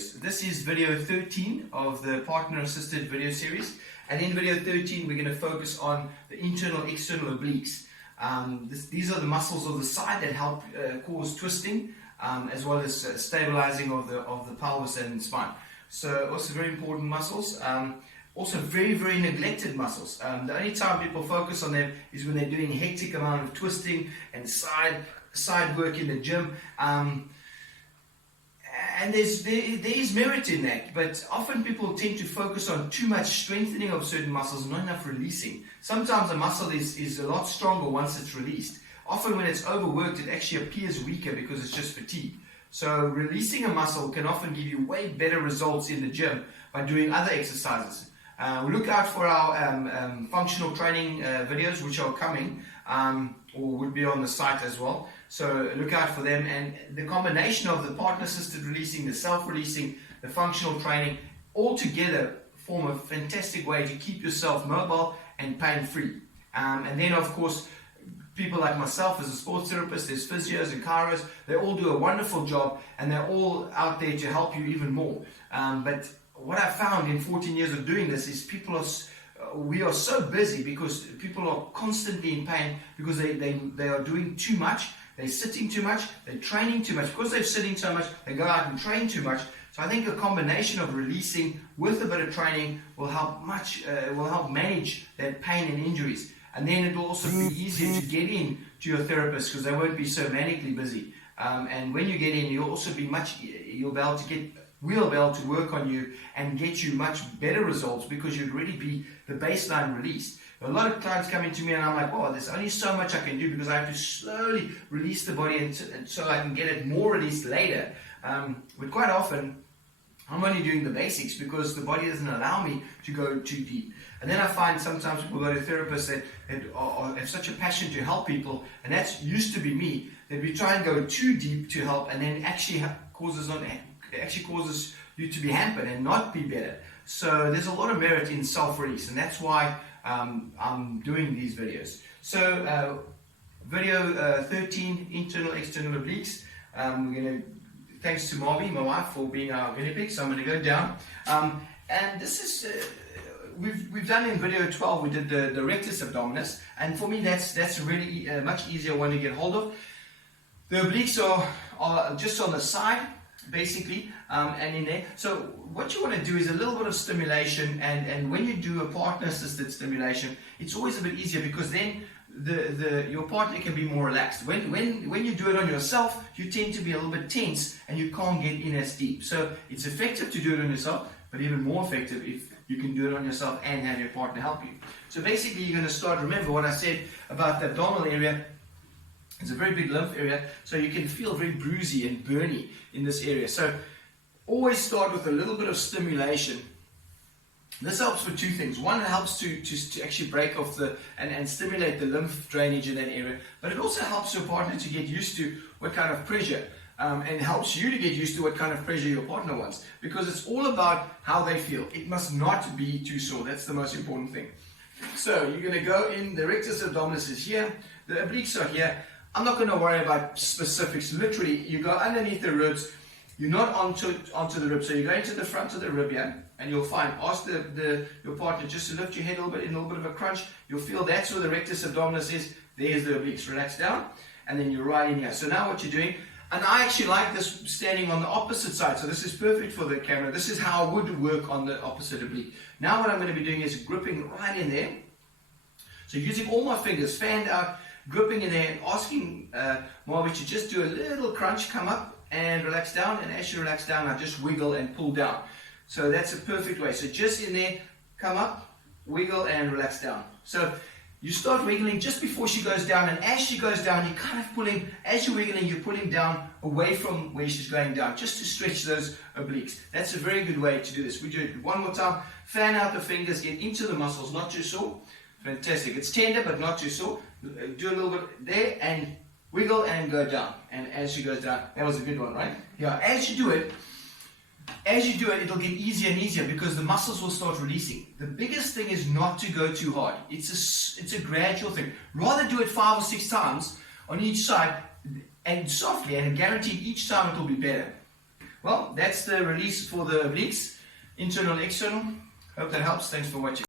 videos. This is video 13 of the partner assisted video series, and in video 13 we're going to focus on the internal external obliques. These are the muscles of the side that help cause twisting, as well as stabilizing of the pelvis and spine. So also very important muscles. Also very neglected muscles. The only time people focus on them is when they're doing a hectic amount of twisting and side work in the gym. And there is merit in that, but often people tend to focus on too much strengthening of certain muscles and not enough releasing. Sometimes a muscle is a lot stronger once it's released. Often when it's overworked, it actually appears weaker because it's just fatigue. So releasing a muscle can often give you way better results in the gym by doing other exercises. Look out for our functional training videos, which are coming, or would be on the site as well. So look out for them, and the combination of the partner-assisted releasing, the self-releasing, the functional training, all together form a fantastic way to keep yourself mobile and pain-free. And then, of course, people like myself as a sports therapist, there's physios and chiros, they all do a wonderful job, and they're all out there to help you even more. But what I found in 14 years of doing this is we are so busy because people are constantly in pain because they are doing too much, they're sitting too much, they're training too much. Because they're sitting so much, they go out and train too much. So I think a combination of releasing with a bit of training will help manage that pain and injuries. And then it will also be easier to get in to your therapist because they won't be so manically busy. And when you get in, we'll be able to work on you and get you much better results because you'd already be the baseline released. A lot of clients come into me and I'm like, oh, there's only so much I can do because I have to slowly release the body and so I can get it more released later. But quite often, I'm only doing the basics because the body doesn't allow me to go too deep. And then I find sometimes people go to therapists that have such a passion to help people, and that used to be me, that we try and go too deep to help and then actually causes you to be hampered and not be better. So there's a lot of merit in self-release, and that's why I'm doing these videos. So video 13, internal external obliques. Thanks to Marby, my wife, for being our guinea pig. So I'm going to go down. And this is we've done in video 12. We did the rectus abdominis, and for me that's a really much easier one to get hold of. The obliques are just on the side, basically, and in there. So what you want to do is a little bit of stimulation, and when you do a partner-assisted stimulation, it's always a bit easier because then your partner can be more relaxed. When you do it on yourself, you tend to be a little bit tense and you can't get in as deep. So it's effective to do it on yourself, but even more effective if you can do it on yourself and have your partner help you. So basically you're going to start, remember what I said about the abdominal area. It's a very big lymph area, so you can feel very bruisey and burny in this area. So always start with a little bit of stimulation. This helps for two things. One, it helps to actually break off and stimulate the lymph drainage in that area, but it also helps your partner to get used to what kind of pressure, and helps you to get used to what kind of pressure your partner wants, because it's all about how they feel. It must not be too sore. That's the most important thing. So you're going to go in, the rectus abdominis is here, the obliques are here. I'm not going to worry about specifics. Literally, you go underneath the ribs. You're not onto the rib, so you go into the front of the rib here, and you'll find, ask your partner just to lift your head a little bit in a little bit of a crunch. You'll feel that's where the rectus abdominis is. There's the obliques. Relax down, and then you're right in here. So now what you're doing, and I actually like this standing on the opposite side, so this is perfect for the camera. This is how I would work on the opposite oblique. Now what I'm going to be doing is gripping right in there. So using all my fingers, fanned out, gripping in there, and asking Marby to just do a little crunch, come up and relax down, and as you relax down, I just wiggle and pull down. So that's a perfect way. So just in there, come up, wiggle and relax down. So you start wiggling just before she goes down, and as she goes down, you're kind of pulling, as you're wiggling, you're pulling down away from where she's going down, just to stretch those obliques. That's a very good way to do this. We do it one more time. Fan out the fingers, get into the muscles, not too sore. Fantastic. It's tender, but not too sore. Do a little bit there, and wiggle and go down. And as she goes down, that was a good one, right? Yeah, as you do it, it'll get easier and easier because the muscles will start releasing. The biggest thing is not to go too hard. It's a gradual thing. Rather do it 5 or 6 times on each side and softly, and guaranteed each time it will be better. well, that's the release for the obliques, internal and external. Hope that helps. Thanks for watching.